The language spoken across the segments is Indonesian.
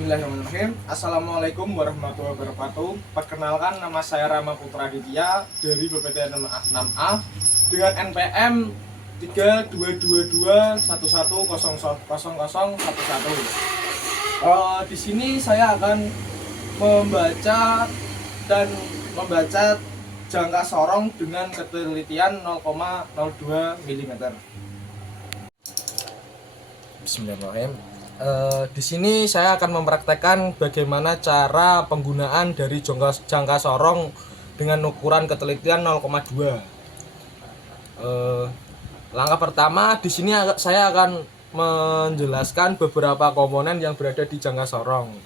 Bismillahirrahmanirrahim. Assalamualaikum warahmatullahi wabarakatuh. Perkenalkan, nama saya Rama Putra Aditya dari BPTN 6A dengan NPM 322211000011. Di sini saya akan membaca jangka sorong dengan ketelitian 0,02 mm. Bismillahirrahmanirrahim. Di sini saya akan mempraktekkan bagaimana cara penggunaan dari jangka sorong dengan ukuran ketelitian 0,2. Langkah pertama, di sini saya akan menjelaskan beberapa komponen yang berada di jangka sorong.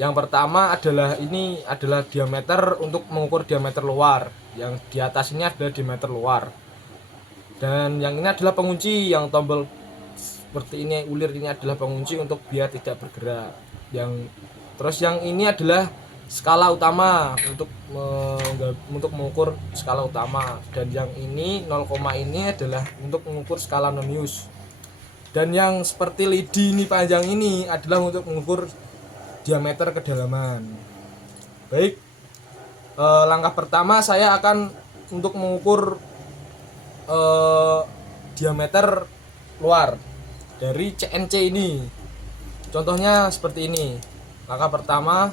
Yang pertama adalah diameter untuk mengukur diameter luar. Yang di atas ini adalah diameter luar. Dan yang ini adalah pengunci, yang tombol seperti ini, ulir ini adalah pengunci untuk biar tidak bergerak. Terus yang ini adalah skala utama untuk mengukur skala utama, dan yang ini 0, ini adalah untuk mengukur skala nonius. Dan yang seperti lidi ini panjang ini adalah untuk mengukur diameter kedalaman. Baik, langkah pertama saya akan untuk mengukur diameter luar dari CNC ini. Contohnya seperti ini. Langkah pertama,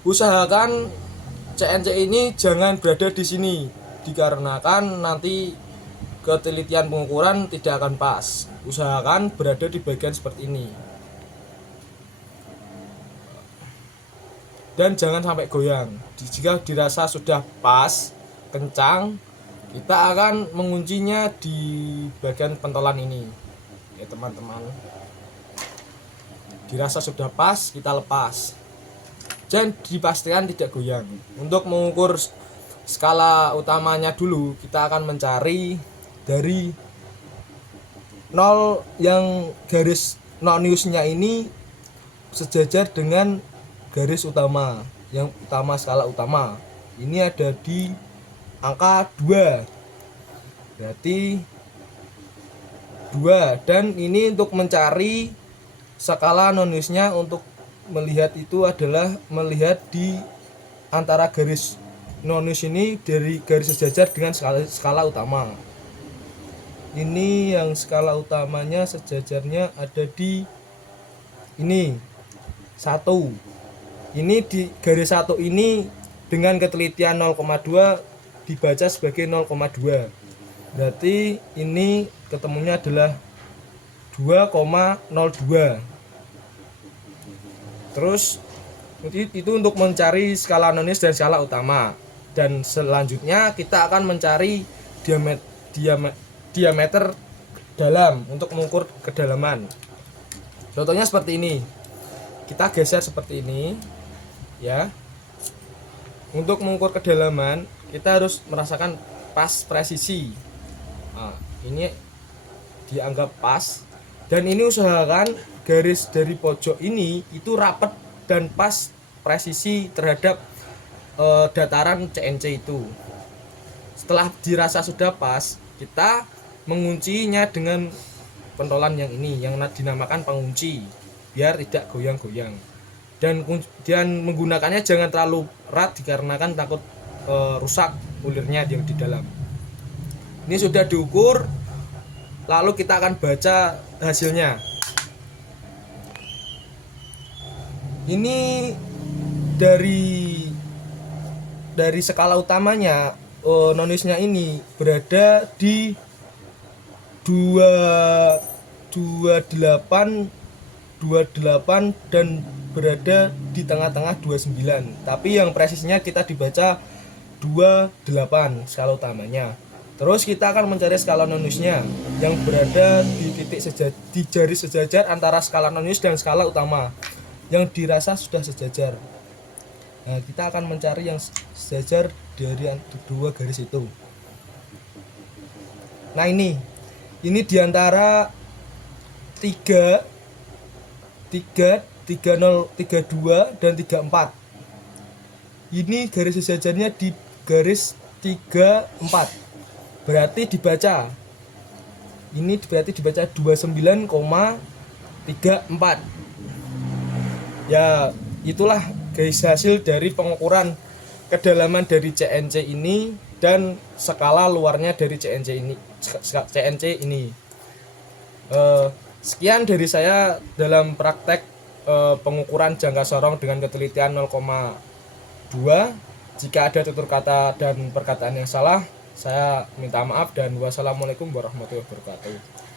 usahakan CNC ini jangan berada di sini, dikarenakan nanti ketelitian pengukuran tidak akan pas. Usahakan berada di bagian seperti ini. Dan jangan sampai goyang. Jika dirasa sudah pas, kencang, kita akan menguncinya di bagian pentolan ini. Ya teman-teman, dirasa sudah pas, kita lepas dan dipastikan tidak goyang. Untuk mengukur skala utamanya dulu, kita akan mencari dari 0 yang garis noniusnya ini sejajar dengan garis utama, yang utama, skala utama ini ada di angka 2, berarti 2. Dan ini untuk mencari skala noniusnya, untuk melihat itu adalah melihat di antara garis nonius ini dari garis sejajar dengan skala utama. Ini yang skala utamanya sejajarnya ada di ini 1. Ini di garis 1 ini dengan ketelitian 0,2 dibaca sebagai 0,2. Berarti ini ketemunya adalah 2,02. Terus itu untuk mencari skala nonius dan skala utama. Dan selanjutnya kita akan mencari diameter dalam untuk mengukur kedalaman. Contohnya seperti ini. Kita geser seperti ini, ya. Untuk mengukur kedalaman kita harus merasakan pas presisi. Nah, ini dianggap pas, dan ini usahakan garis dari pojok ini itu rapat dan pas presisi terhadap dataran CNC itu. Setelah dirasa sudah pas, kita menguncinya dengan pentolan yang ini, yang dinamakan pengunci, biar tidak goyang-goyang. Dan menggunakannya jangan terlalu erat dikarenakan takut rusak ulirnya yang di dalam. Ini sudah diukur, lalu kita akan baca hasilnya. Ini dari skala utamanya, noniusnya ini berada di 28 dan berada di tengah-tengah 29. Tapi yang presisnya kita dibaca 28 skala utamanya. Terus kita akan mencari skala noniusnya yang berada di di garis sejajar antara skala nonius dan skala utama yang dirasa sudah sejajar. Nah, kita akan mencari yang sejajar dari dua garis itu. Nah, ini di antara 30, 32 dan 34. Ini garis sejajarnya di garis 34. Berarti dibaca 29,34. Ya, itulah guys hasil dari pengukuran kedalaman dari CNC ini dan skala luarnya dari CNC ini. Sekian dari saya dalam praktek pengukuran jangka sorong dengan ketelitian 0,2. Jika ada tutur kata dan perkataan yang salah, saya minta maaf dan wassalamualaikum warahmatullahi wabarakatuh.